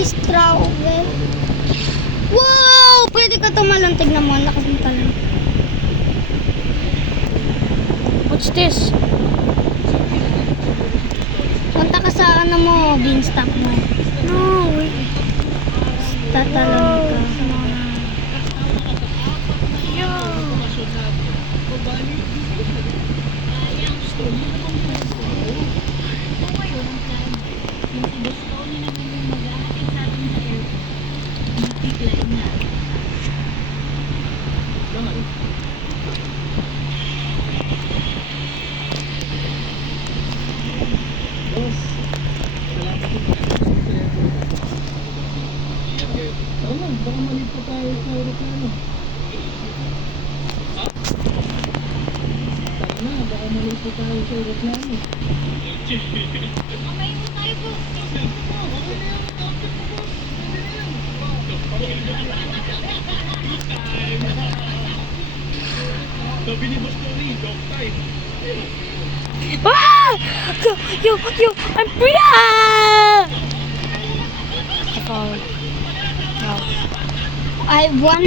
space travel. Wow! Pwede ka tumalon. Tignan mo. Ang lakas ng talon. What's this? Punta ka sa ano mo. Beanstalk mo. No, wait. Tatalon ka. Baka mali pa tayo sa aeroplano. Tama, baka mali pa tayo sa aeroplano. Sabi ni Boss Tony, joke time. Ah! Yo, I'm free! Ah! I followed. No. I won.